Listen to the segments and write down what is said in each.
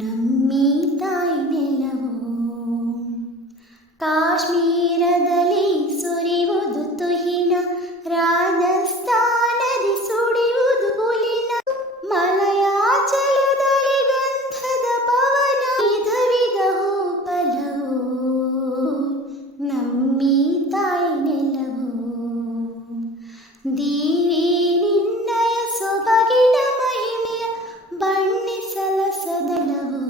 ನಮ್ಮಿ ತಾಯಿ ನೆಲವೋ. ಕಾಶ್ಮೀರದಲ್ಲಿ ಸುರಿಯುವುದು ತುಹಿನ, ರಾಜಸ್ಥಾನದಿ ಸುಡಿಯುವುದು ಹುಲಿನ, ಮಲಯಾಚಲದಲ್ಲಿ ಗಂಧದ ಪವನ, ವಿಧ ವಿಧ ಹೂಫಲವೋ ನಮ್ಮಿ ತಾಯಿ ನೆಲವೋ. ದೇವಿ ನಿನ್ನಯ ಸೊಬಗಿನ ಮಹಿಮೆಯ ಬಣ್ಣಿಸಲ ಸದನವೋ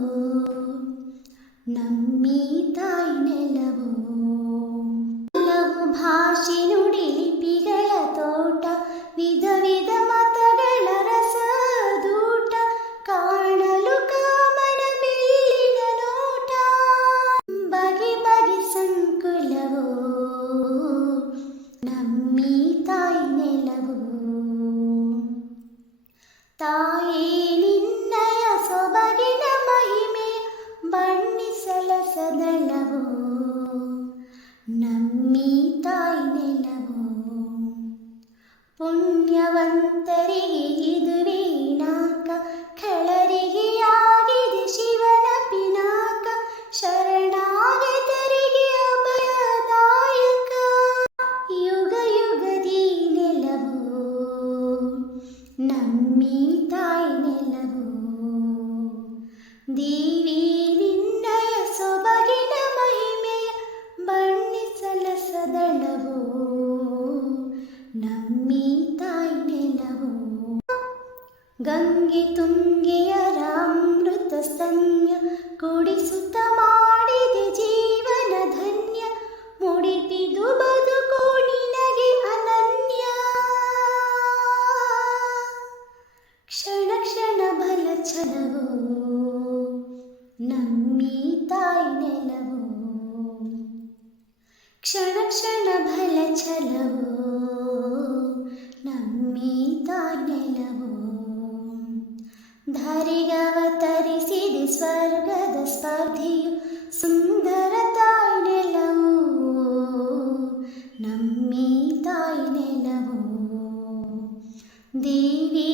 ನಮ್ಮಿ ತಾಯಿ ನೆಲವೋ. ಹಲವು ಭಾಷೆ ನುಡಿ ಲಿಪಿಗಳ ತೋಟ, ವಿಧ ವಿಧ ಮತಗಳ ರಸದೂಟ, ಕಾಣಲು ಕಾಮನ ಬೆಳ್ಳಿನ ನೋಟ, ಬಗೆ ಬಗೆ ಸಂಕುಲವೋ ನಮ್ಮಿ ತಾಯಿ ನೆಲವೋ. ತಾಯೇ ನಿನ್ನಯ ಸೊಬಗಿನ ಮಹಿಮೆಯ ಬಣ್ಣಿಸಲ ಸದಳವೋ ನಮ್ಮಿ ತಾಯಿ ನೆಲವೋ. ಪುಣ್ಯವಂತರಿಗೆ ಇದುವೇ ನಾಕ, ಖಳರಿಗೆ ಆಗಿದೆ ಶಿವನ ಪಿನಾಕ, ಶರಣಾಗತರಿಗೆ ಅಭಯದಾಯಕ, ಯುಗ ಯುಗದಿ ನೆಲವೋ ನಮ್ಮಿ ತಾಯಿ ನೆಲವೋ. ದೇವಿ ನಿನ್ನಯ ಸೊಬಗಿನ ಮಹಿಮೆಯ ಬಣ್ಣಿಸಲ ಸದಳವೋ ನಮ್ಮಿ ತಾಯಿ ನೆಲವೋ. ಗಂಗೆ ತುಂಗೆಯರ ಅಮೃತ ಸ್ತನ್ಯ, ಕುಡಿಸುತ್ತ ಮಾಡಿದೆ ಜೀವನ ಧನ್ಯ, ಮುಡಿಪಿದು ಬದುಕು ನಿನಗೆ ಅನನ್ಯ, ಕ್ಷಣ ಕ್ಷಣ ಬಲ ಛಲವೋ ನಮ್ಮಿ ತಾಯಿ ನೆಲವೋ. ಕ್ಷಣ ಕ್ಷಣ ಬಲ ಛಲವೋ ನಮ್ಮಿ ತಾಯಿ ನೆಲವೋ. ಧರಿಗವತರಿಸಿದೆ ಸ್ವರ್ಗದ ಸ್ಪರ್ಧೆಯು, ಸುಂದರ ತಾಯಿ ನೆಲವೋ ನಮ್ಮಿ ತಾಯಿ ನೆಲವೋ. ದೇವಿ